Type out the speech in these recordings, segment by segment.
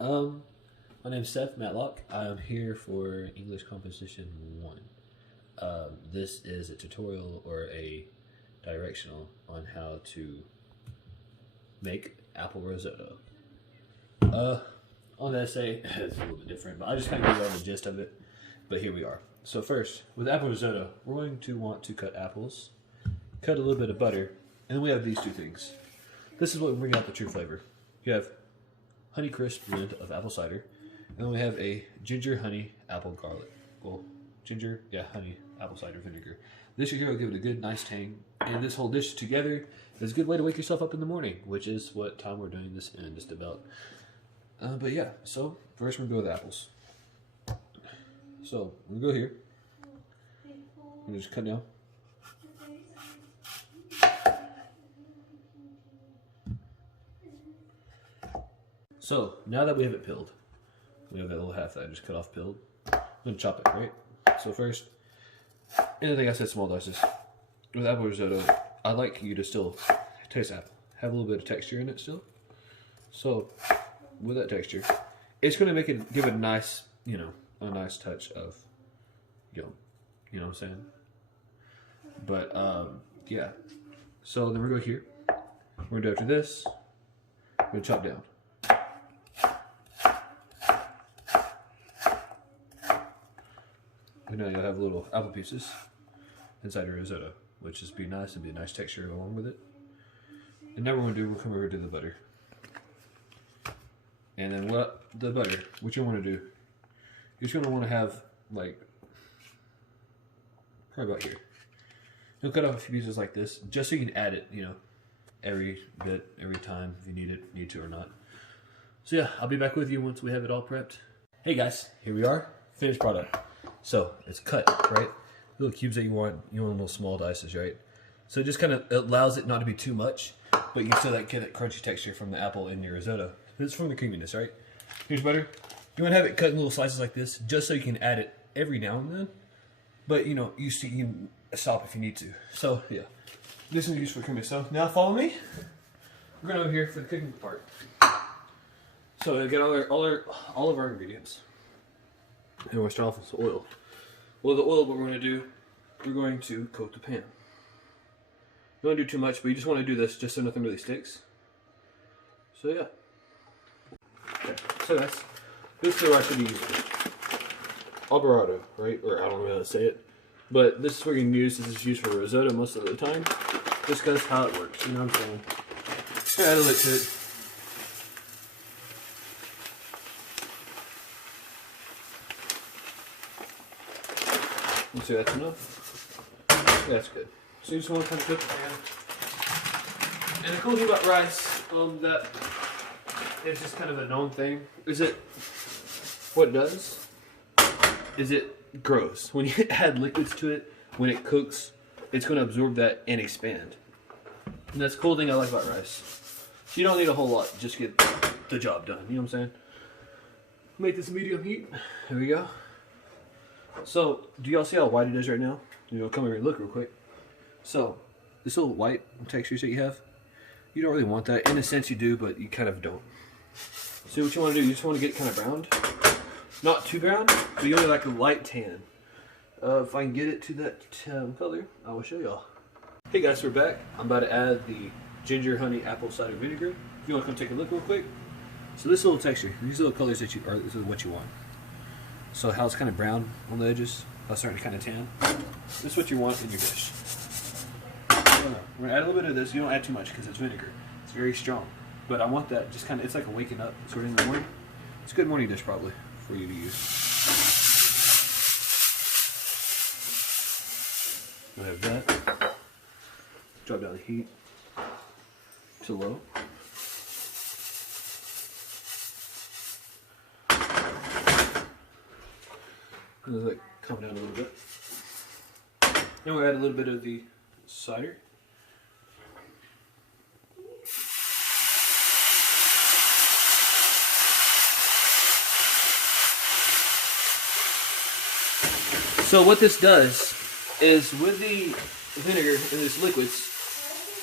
Um, my name's Seth Matlock. I'm here for English Composition 1. This is a tutorial or a directional on how to make apple risotto. On the essay, it's a little bit different, but I just kind of give you all the gist of it. But here we are. So first, with apple risotto, we're going to want to cut apples, cut a little bit of butter, and then we have these two things. This is what will bring out the true flavor. You have honey crisp blend of apple cider, and then we have a ginger honey apple garlic. Well, ginger, yeah, honey apple cider vinegar. This here will give it a good nice tang, and this whole dish together is a good way to wake yourself up in the morning, which is what time we're doing this in just about. But yeah, so first we're gonna go with apples. So we're gonna go here. We're gonna just cut down. So now that we have it peeled, we have that little half that I just cut off peeled. I'm gonna chop it, right? So first, and I think I said small dices. With apple risotto, I'd like you to still taste apple, have a little bit of texture in it still. So with that texture, it's gonna make it give it a nice, a nice touch of yum. You know what I'm saying? But yeah. So then we're gonna go here. We're gonna do after this. We're gonna chop down. And now you'll have little apple pieces inside your risotto, which is be nice and be a nice texture along with it. And now we're come over to the butter. And then what you want to do, you're just going to want to have like, probably about here. You'll cut off a few pieces like this, just so you can add it, every time if you need to or not. So yeah, I'll be back with you once we have it all prepped. Hey guys, here we are, finished product. So it's cut, right? Little cubes that you want little small dices, right? So it just kind of allows it not to be too much, but you still get that crunchy texture from the apple in your risotto. It's from the creaminess, right? Here's butter. You want to have it cut in little slices like this, just so you can add it every now and then. But you can stop if you need to. So yeah, this is used for creaminess. So now follow me. We're going over here for the cooking part. So we get all of our ingredients. And we'll start off with oil. Well, the oil, what we're going to do, we're going to coat the pan. You don't want to do too much, but you just want to do this just so nothing really sticks. So yeah. Okay, so this is the recipe Alvarado, right? Or I don't know how to say it. But this is what you're going to use. This is used for risotto most of the time. Just because how it works, you know what I'm saying? Add a little to it. So that's enough. Yeah, that's good. So you just want to kind of cook the pan. And the cool thing about rice, that it's just kind of a known thing, is what it does is it grows. When you add liquids to it, when it cooks, it's going to absorb that and expand. And that's the cool thing I like about rice. So you don't need a whole lot, just get the job done. You know what I'm saying? Make this medium heat. There we go. So, do y'all see how white it is right now? Come over and look real quick. So, this little white textures that you have, you don't really want that. In a sense you do, but you kind of don't. See what you want to do, you just want to get it kind of browned. Not too brown, but you only like a light tan. If I can get it to that color, I will show y'all. Hey guys, we're back. I'm about to add the ginger honey apple cider vinegar. If you want to come take a look real quick. So this little texture, these little colors that this is what you want. So how it's kind of brown on the edges, how it's starting to kind of tan. This is what you want in your dish. We're going to add a little bit of this. You don't add too much because it's vinegar. It's very strong. But I want that just kind of, it's like a waking up sort of in the morning. It's a good morning dish probably for you to use. We'll have that. Drop down the heat to low. Let it calm down a little bit. Then we'll add a little bit of the cider. So what this does is with the vinegar and these liquids,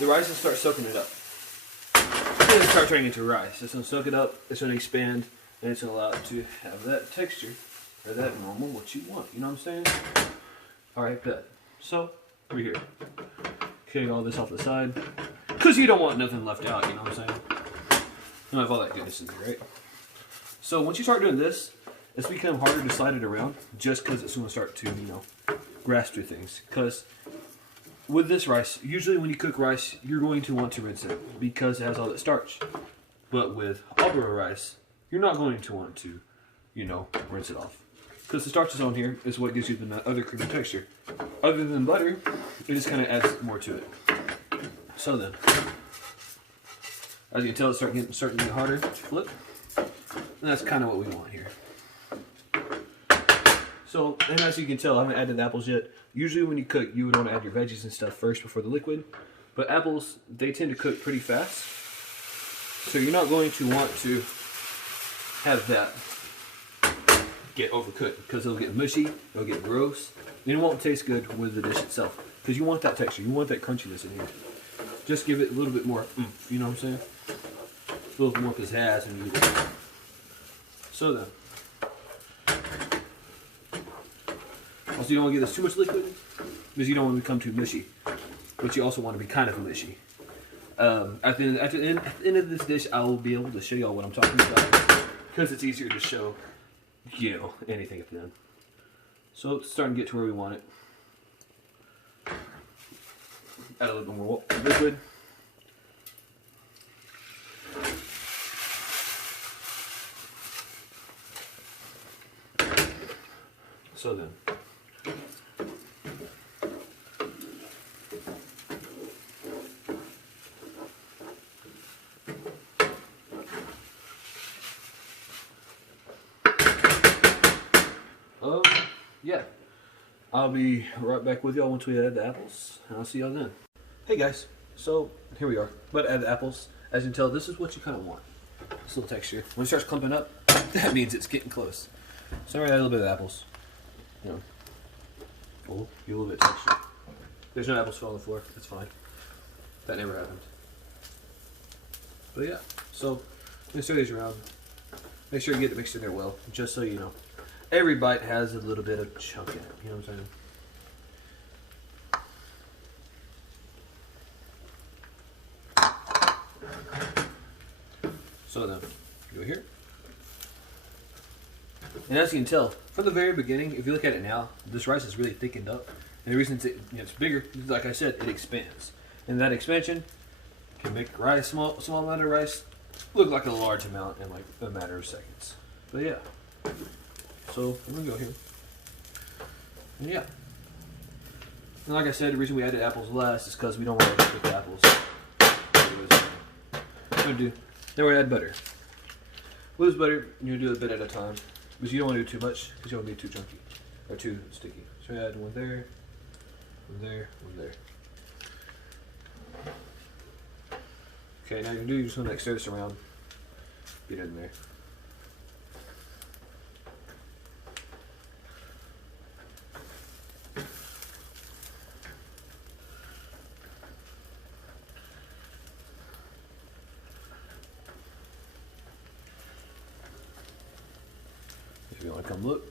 the rice will start soaking it up. It's going to start turning into rice. It's going to soak it up, it's going to expand, And it's gonna allow it to have that texture, or that normal, what you want. You know what I'm saying? Alright, good. So, over here. Cutting all this off the side. Because you don't want nothing left out, you know what I'm saying? You don't have all that goodness in there, right? So once you start doing this, it's become harder to slide it around just because it's going to start to, you know, grasp through things. Because with this rice, usually when you cook rice, you're going to want to rinse it because it has all that starch. But with arbor rice, you're not going to want to, you know, rinse it off. Because the starch is on here is what gives you the other creamy texture. Other than butter, it just kind of adds more to it. So then, as you can tell, it's starting to get harder to flip. And that's kind of what we want here. So, and as you can tell, I haven't added the apples yet. Usually when you cook, you would want to add your veggies and stuff first before the liquid. But apples, they tend to cook pretty fast. So you're not going to want to have that get overcooked because it'll get mushy, it'll get gross, and it won't taste good with the dish itself. Because you want that texture, you want that crunchiness in here. Just give it a little bit more oomph, you know what I'm saying? A little more pizzazz and you do it. So then, also you don't want to get this too much liquid because you don't want to become too mushy, but you also want to be kind of mushy. At the end of this dish, I will be able to show y'all what I'm talking about because it's easier to show, you know, anything at the end. So it's starting to get to where we want it. Add a little bit more liquid. So then, yeah, I'll be right back with y'all once we add the apples, and I'll see y'all then. Hey guys, so here we are. About to add the apples. As you can tell, this is what you kind of want. This little texture. When it starts clumping up, that means it's getting close. So I'm gonna add a little bit of apples. You know, oh, get a little bit of texture. There's no apples fall on the floor. That's fine. That never happened. But yeah, so I'm gonna stir these around. Make sure you get it mixed in there well, just so you know. Every bite has a little bit of chunk in it. You know what I'm saying? So then, go here. And as you can tell, from the very beginning, if you look at it now, this rice is really thickened up. And the reason it's bigger, like I said, it expands. And that expansion can make rice, small amount of rice, look like a large amount in like a matter of seconds. But yeah. So I'm gonna go here. And yeah. And like I said, the reason we added apples last is because we don't want to cook the apples. Then we're gonna add butter. With this butter, you do it a bit at a time. Because you don't want to do too much, because you don't want to be too chunky. Or too sticky. So I add one there, one there, one there. Okay, now you just want to stir this around. Get it in there. If you want to come look,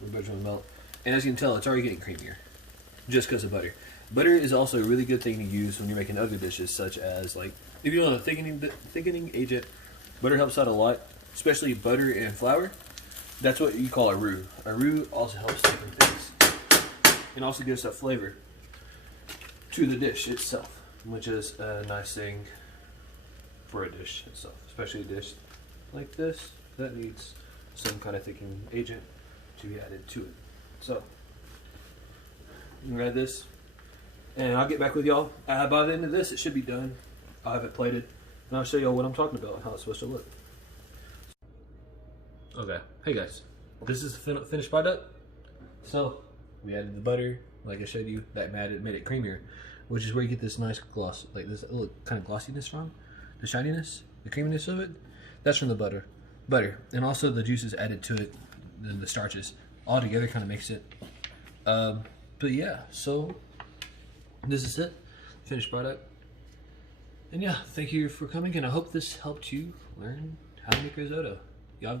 the butter's going to melt. And as you can tell, it's already getting creamier. Just because of butter. Butter is also a really good thing to use when you're making other dishes, such as, like, if you want a thickening agent, butter helps out a lot, especially butter and flour. That's what you call a roux. A roux also helps thicken things. And also gives that flavor to the dish itself, which is a nice thing for a dish itself. Especially a dish like this that needs some kind of thickening agent to be added to it. So, you can add this, and I'll get back with y'all. By the end of this, it should be done. I'll have it plated, and I'll show y'all what I'm talking about and how it's supposed to look. Okay, hey guys, this is the finished product. So, we added the butter, like I showed you, that made it creamier, which is where you get this nice gloss, like this little kind of glossiness from, the shininess, the creaminess of it. That's from the butter, and also the juices added to it, the starches, all together kind of makes it. But yeah, so this is it, finished product. And yeah, thank you for coming, and I hope this helped you learn how to make risotto. Y'all have a good